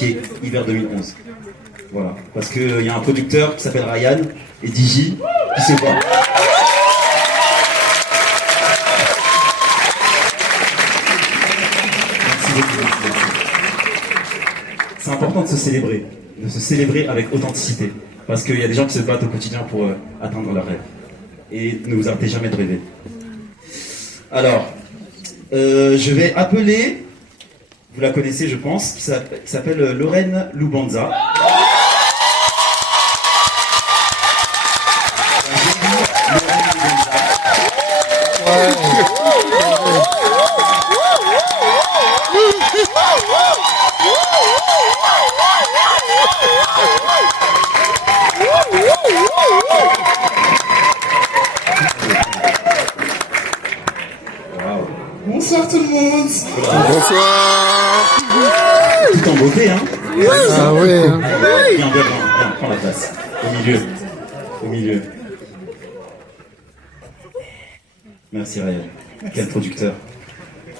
qui est hiver 2011. Voilà, parce qu'il y a un producteur qui s'appelle Ryan et DJ qui se voit. Merci beaucoup. C'est important de se célébrer avec authenticité, parce qu'il y a des gens qui se battent au quotidien pour atteindre leurs rêves. Et ne vous arrêtez jamais de rêver. Alors, je vais appeler, vous la connaissez je pense, qui s'appelle Lorraine Loubanza. Bonsoir tout le monde. Bonsoir. Tout en beauté, hein. Ah ouais. Viens, prends la place. Au milieu. Merci Ryan. Quel producteur.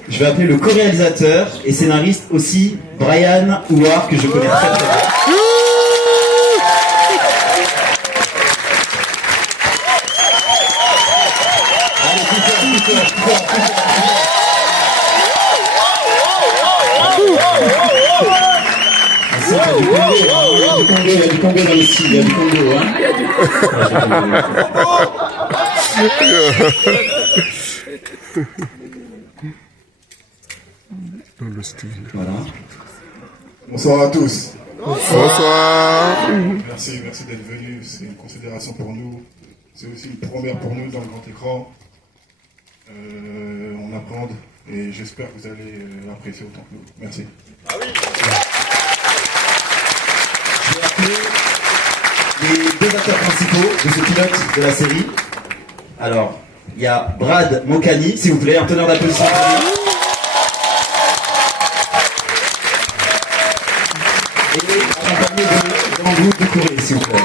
Je vais appeler le co-réalisateur et scénariste aussi, Brian Houard, que je connais très très bien. Il y a du Congo dans le style, il y a du Congo, hein. Dans le style. Voilà. Bonsoir à tous. Bonsoir. Merci d'être venus. C'est une considération pour nous. C'est aussi une première pour nous dans le grand écran. On appréhende et j'espère que vous allez apprécier autant que nous. Merci. Ah oui. Je vais appeler les deux acteurs principaux de ce pilote de la série. Alors, il y a Brad Mokani, s'il vous plaît, un teneur d'applaudissements. Et accompagné de Bambou de Corée, s'il vous plaît.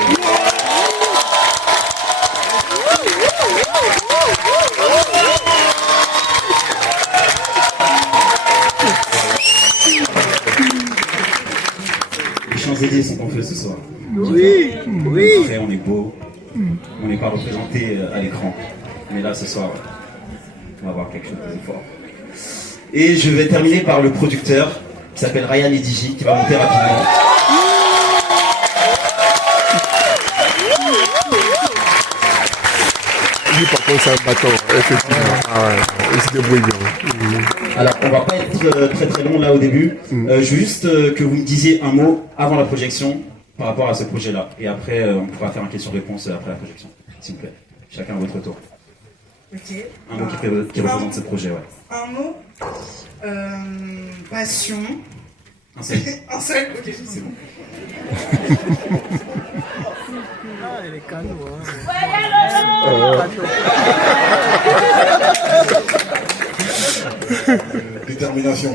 Les Champs-Élysées sont en feu ce soir. Oui. Après, on est beau, on n'est pas représenté à l'écran. Mais là, ce soir, on va voir quelque chose de fort. Et je vais terminer par le producteur, qui s'appelle Ryan Edigi, qui va monter rapidement. Lui, par contre, c'est un bâton, effectivement. Ah ouais, il se débrouille bien. Alors, on va pas être très très long là au début. Je veux juste que vous me disiez un mot avant la projection par rapport à ce projet-là. Et après, on pourra faire un question-réponse après la projection, s'il vous plaît. Chacun à votre tour. Ok. Un mot qui représente ce projet, ouais. Un mot. Passion. Un seul. Un seul. Ok. C'est bon. Ah, elle est cadeau, hein. Détermination.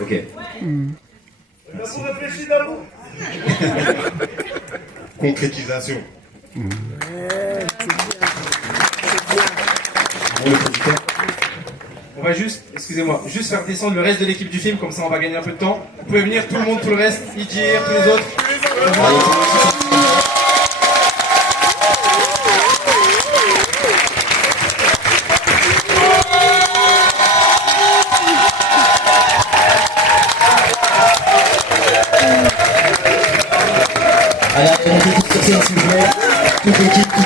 Ok. Merci. Concrétisation. On va juste, excusez-moi, juste faire descendre le reste de l'équipe du film, comme ça on va gagner un peu de temps. Vous pouvez venir, tout le monde, tout le reste, Idir, tous les autres. Allez, montez tous sur scène s'il vous plaît. Toute l'équipe, que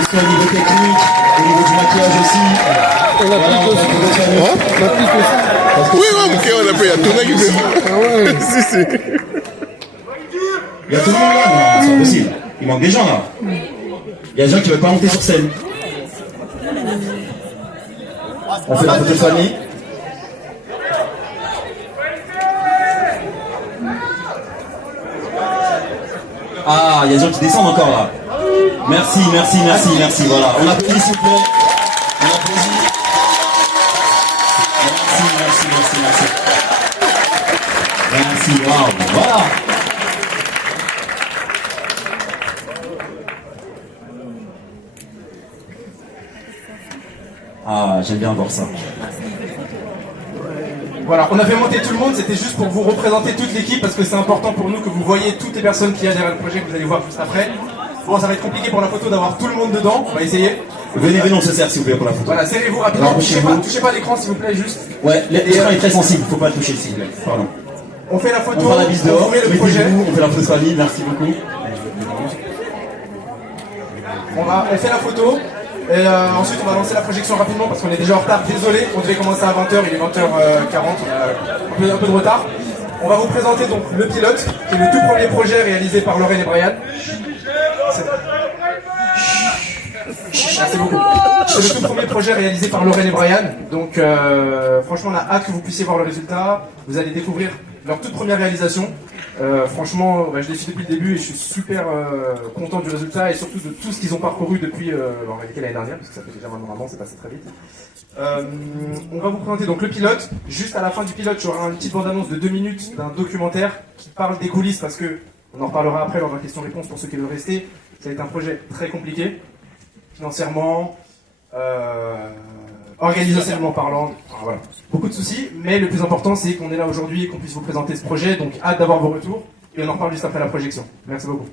ce soit au niveau technique, au niveau du maquillage aussi. On applique aussi. On applique aussi. Oui, ok, on applique. Il y a tout le monde qui fait. Ah ouais. Si. Il y a tout le monde là? Non, c'est pas possible. Il manque des gens là. Il y a des gens qui veulent pas monter sur scène. On fait la photo de famille. Ah, il y a des gens qui descendent encore là. Merci. Voilà, on applaudit s'il vous plaît. On applaudit. Merci, waouh, voilà. Ah, j'aime bien voir ça. Voilà, on a fait monter tout le monde, c'était juste pour vous représenter toute l'équipe parce que c'est important pour nous que vous voyez toutes les personnes qu'il y a derrière le projet que vous allez voir juste après. Bon, ça va être compliqué pour la photo d'avoir tout le monde dedans, on va essayer. Venez, on se sert s'il vous plaît pour la photo. Voilà, serrez-vous rapidement, Alors, touchez pas l'écran s'il vous plaît, juste. Ouais, l'écran est très sensible, faut pas le toucher s'il vous plaît. Pardon. On fait la photo, On fera la bise on dehors, vous met le projet. mettez-vous, on fait la photo famille, merci beaucoup. On fait la photo. Et ensuite on va lancer la projection rapidement parce qu'on est déjà en retard, désolé, on devait commencer à 20h, il est 20h40, on a un peu de retard. On va vous présenter donc le pilote, qui est le tout premier projet réalisé par Lorraine et Brian. Merci beaucoup. C'est le tout premier projet réalisé par Lorraine et Brian, donc franchement on a hâte que vous puissiez voir le résultat, vous allez découvrir leur toute première réalisation. Franchement, je les suis depuis le début et je suis super content du résultat et surtout de tout ce qu'ils ont parcouru depuis en réalité l'année dernière, parce que ça fait déjà maintenant un an, c'est passé très vite. On va vous présenter donc le pilote. Juste à la fin du pilote, j'aurai une petite bande-annonce de 2 minutes d'un documentaire qui parle des coulisses parce que on en reparlera après lors de la question-réponse pour ceux qui veulent rester. Ça va être un projet très compliqué, financièrement, organisationnellement parlant, enfin, voilà. Beaucoup de soucis, mais le plus important c'est qu'on est là aujourd'hui et qu'on puisse vous présenter ce projet, donc hâte d'avoir vos retours et on en reparle juste après la projection. Merci beaucoup.